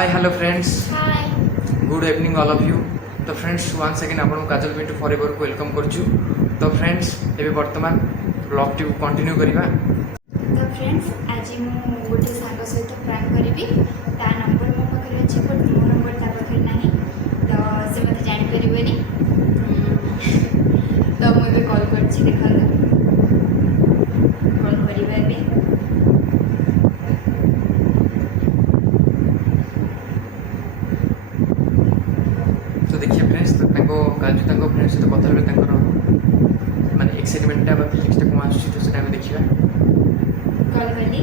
Hi, hello friends. Hi. Good evening all of you. तो friends once again आपको काजल Pintu forever को welcome करछु. तो friends एबे वर्तमान ब्लॉग टी कंटिन्यू करिबा. तो फ्रेंड्स आज मु गोटे सांग सहित प्रैंक करिवि. ता नंबर मो पाखरे अछि बट मो नंबर ता पाखरे नाही. तो से मते जानि परिबेनी. तो मु एबे कॉल करछि देखन. कॉल करिबा एबे. तो देखिए फ्रेंड्स तो काजू फ्रेंड्स सहित कथा बेले माने एक्साइटमेंट बा फीलिंग्स कौन आसुची तो सेटा देखिबा. कॉल कली.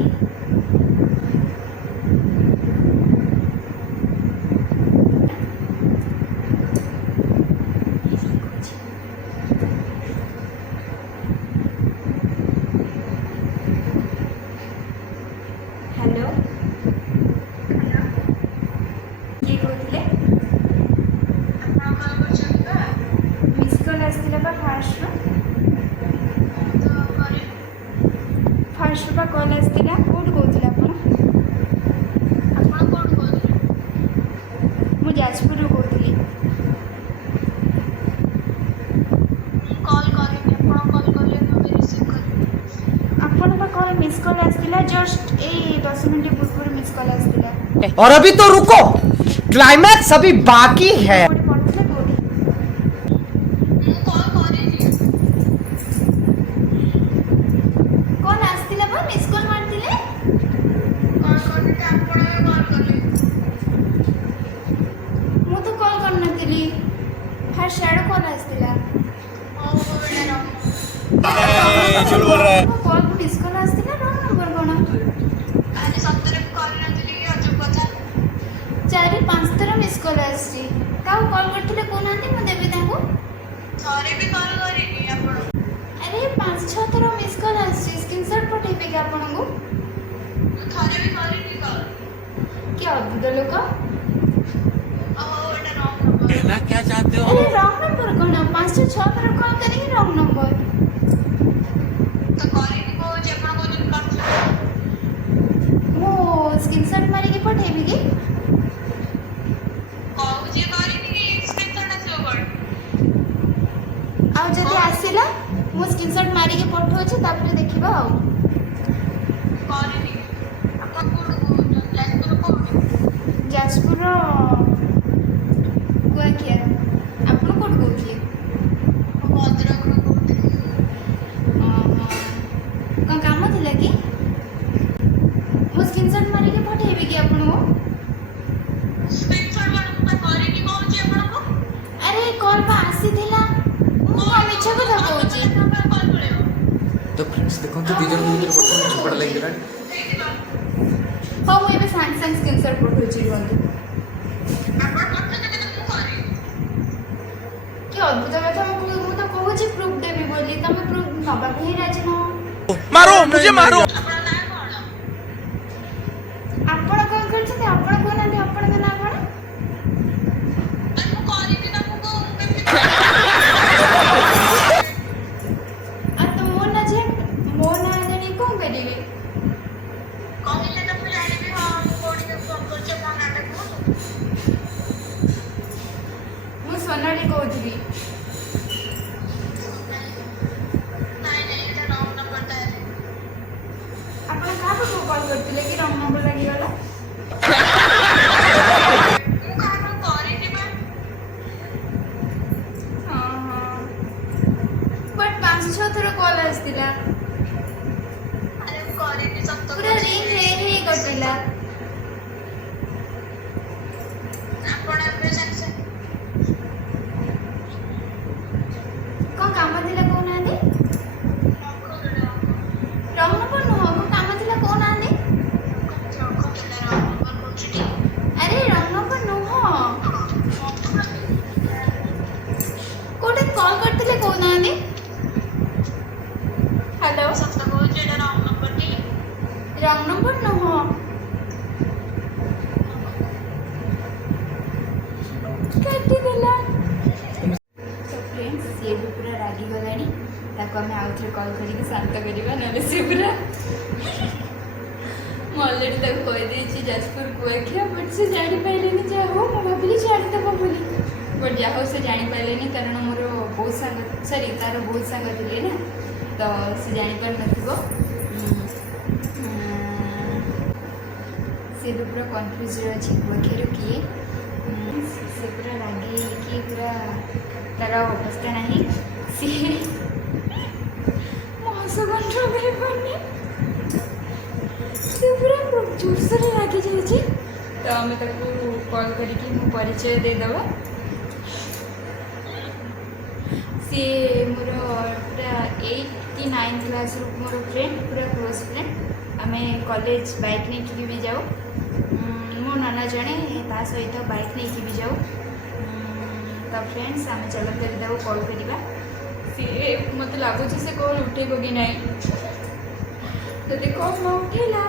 हेलो किए कहते मिस कॉल आसला फास्ट फास्ट कॉल आसला कौट कहते मु जाजपुर कहती आपण कॉल मिस कॉल आसला जस्ट ए 10 मिनट पूर्व मिस कॉल आसला. और अभी तो रुको, क्लाइमैक्स अभी बाकी है. कौन आसला बा मिस कॉल मारतिले मु तो कॉल करनतिली फास्ट एड कॉल आसला. झूठ बोल रहा है. कॉल मिस कॉल आसला रॉन्ग नंबर कोन 4-5 थर मिस कॉल आसी का कॉल करथिले कोन आंती मु देबी तांको. अरे 5-6 थर मिस कॉल आसी स्क्रीनशॉट पठेबे के आपन को क्या अद्भुत लोक. कहना क्या चाहते हो? अरे रॉन्ग नंबर कोन 5-6 थर कॉल करेंगे रॉन्ग नंबर. मो स्क्रीनशॉट मारी के पठेबी के आ जदी आसीला मो स्क्रीनशॉट मारी के पठो छ तापर देखिबा आ जाजपुर कुआखिया. आपण कोड कहथि कौन काम थिला कि मो स्क्रीनशॉट मारी के पठेबी कि आपण को. अरे कॉल पा आसी थिला मु का मिछ कथा कहूची. तो फ्रेंड्स देखो तो दीजन भीतर वर्तमान झगड़ा लागि गला. हो मु एबे सांग सांग स्क्रीनशॉट पठोची बंधु. कि अद्भुत कथा मु तो कहूची प्रूफ देबी बोली तमे प्रूफ नबा ही राजी न. मारो मुझे मारो. आपण कोन करछते आपण कोन आंती आपण के ना कोन आ तो मो ना जानी कोन करिवे. मु सोनाली कहउथि आपण का को कॉल करथिले कि रॉन्ग नंबर लागि गला. हां बट 5-6 थर कॉल आस्तिला पूरा रिंग रे कटिला. कौन काम थिला कोन आंदी रॉन्ग नंबर न हो काम थिला कोन आंदी. अरे रॉन्ग नंबर न हो कोटे कॉल करथिले कोन आंदी. हेलो रॉन्ग नंबर न हो काटी देला. तो फ्रेंड्स ये भी पूरा रागी गलानी ताको हमें आउथरे कॉल करी शांत करिबा नले से पूरा ମୁଁ ଅଲରେଡ଼ି ତାକୁ କହିଦେଇଛି ଯାଜପୁର କୁଆଖିଆ ବଟ୍ ସେ ଜାଣିପାରିଲେନି ଯାହା ହଉ ମୁଁ ଭାବିଲି ଜାଣିଦେବ ବୋଲି ବଟ୍ ଯାହା ହଉ ସେ ଜାଣିପାରିଲେନି କାରଣ ମୋର ବହୁତ ସାଙ୍ଗ ସରି ତାର ବହୁତ ସାଙ୍ଗ ଥିଲେ ନା ତ ସେ ଜାଣିପାରିନଥିବ ସେ ବି ପୁରା କନଫ୍ୟୁଜ୍ରେ ଅଛି କୁଆଖିଆରୁ କିଏ ସେ ପୁରା ରାଗିକି ପୁରା ତାର ଅବସ୍ଥା ନାହିଁ ସିଏ ମୋ ହସ କଣ୍ଟ୍ରୋଲ୍ କରିପାରୁନି ସେ ପୁରା ଜୋରସୋରରେ ରାଗିଯାଇଛି ତ ଆମେ ତାକୁ କଲ୍ କରିକି ମୋ ପରିଚୟ ଦେଇଦେବା ସିଏ ମୋର 8th କି 9th କ୍ଲାସ୍ରୁ ମୋର ଫ୍ରେଣ୍ଡ ପୁରା କ୍ଲୋଜ୍ ଫ୍ରେଣ୍ଡ ଆମେ କଲେଜ ବାଇକ୍ ନେଇକି ବି ଯାଉ ମୋ ନନା ଜଣେ ତା ସହିତ ବାଇକ୍ ନେଇକି ବି ଯାଉ ତ ଫ୍ରେଣ୍ଡସ୍ ଆମେ ଚାଲ କରି ତାକୁ କଲ୍ କରିବା ସିଏ ମୋତେ ଲାଗୁଛି ସେ କଲ୍ ଉଠେଇବ କି ନାହିଁ ଯଦି କଲ୍ ନ ଉଠେଇଲା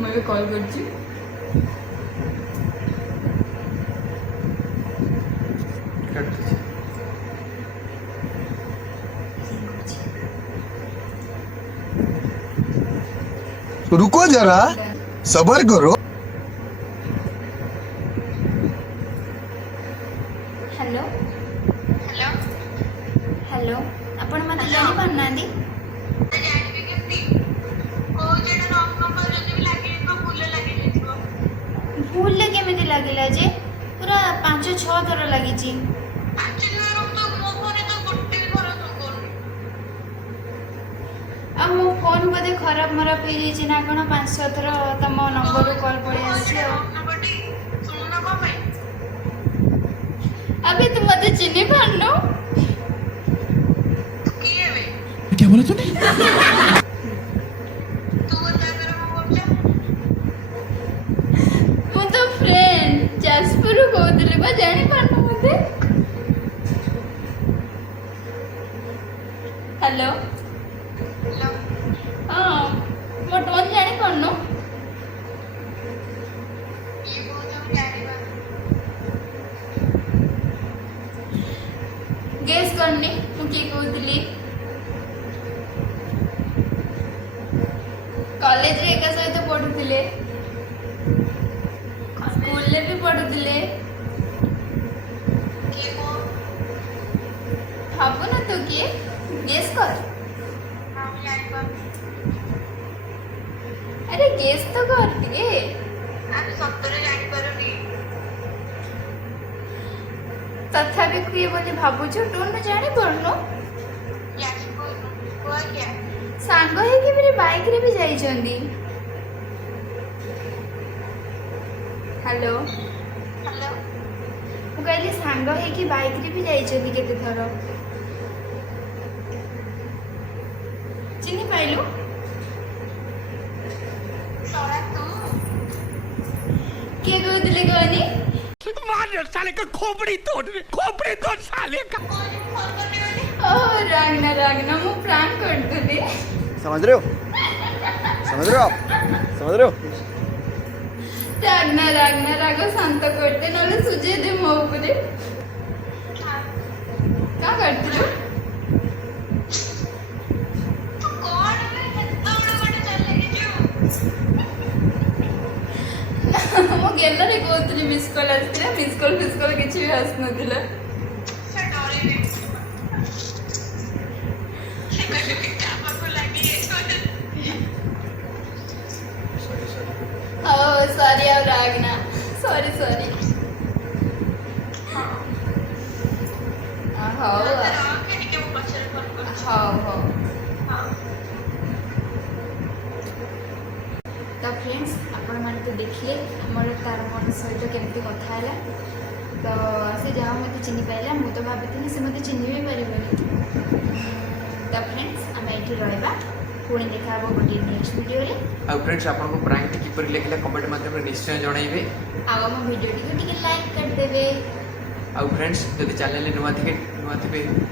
ମୁଁ ଏବେ କଲ୍ କରୁଛି रुको जरा सबर करो ହ୍ୟାଲୋ ହ୍ୟାଲୋ ଆପଣ ମୋତେ ଜାଣିପାରୁନାହାନ୍ତି ଭୁଲରେ କେମିତି ଲାଗିଲା ଯେ ପୁରା 5-6 ଥର ଲାଗିଛି ଆଉ ମୋ ଫୋନ୍ ବୋଧେ ଖରାପ ହେଇଯାଇଛି ନା କ'ଣ 5-6 ଥର ତମ ନମ୍ବରରୁ କଲ୍ ପଳେଇ ଆସିଛି ଆଉ अबे तुम मत चिन्ह पानो क्या बोला तूने मु तो फ्रेंड जाजपुर कहते बा जानी पानो मते हेलो हाँ मो टोन जानी पानो गेस करनी मु किए कहूली कॉलेज रे एका सहित पढ़ुले स्कूल ले भी पढ़ुले भाबु ना तू किए गेस कर अरे गेस तो कर टिके तथापि किए बोली भाबुछु टोन जानी पड़नो सांग है कि मेरी बाइक रे भी जाई चंदी हेलो मु कहली सांग है कि बाइक रे भी जाई चंदी केते थरो चिनी पाइलु के कहतले कहनी मार साले का खोपड़ी तोड़ साले का ओह रागना मु प्लान करतली समझ रहे हो आप समझ रहे हो रागना राग शांत करते नले सुझे दे मो ऊपर क्या करती हो मो गेलरे कहतली मिस कॉल आसथिला मिस कॉल किछि भी आस नथिला सॉरी अब रागना सॉरी हाँ तो फ्रेंड्स आपण मैंने तो देखिए आमर तार मन सहित केमती कथा है तो से जहाँ मत चिन्ह पाइला मु तो भाभी से मत चिन्ह भी पारे तो फ्रेंड्स आम ये रहा पुणी देखा गोटे नेक्स्ट वीडियो रे आ फ्रेंड्स आपको प्रैंक किपर लिखले कमेंट माध्यम निश्चय जनइबे आम वीडियो टी लाइक कर देबे आ फ्रेंड्स जब चैनल नुआ थे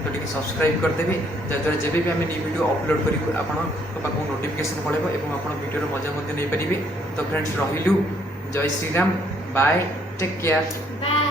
तो टी सब्सक्राइब करदेवे जहाँद्वारा जब भी आम न्यू वीडियो अपलोड करूँ आपको नोटिफिकेशन पड़ेगा और आप वीडियो मजा नहीं पारे तो फ्रेंड्स रहिलु जय Shri Ram bye take care bye.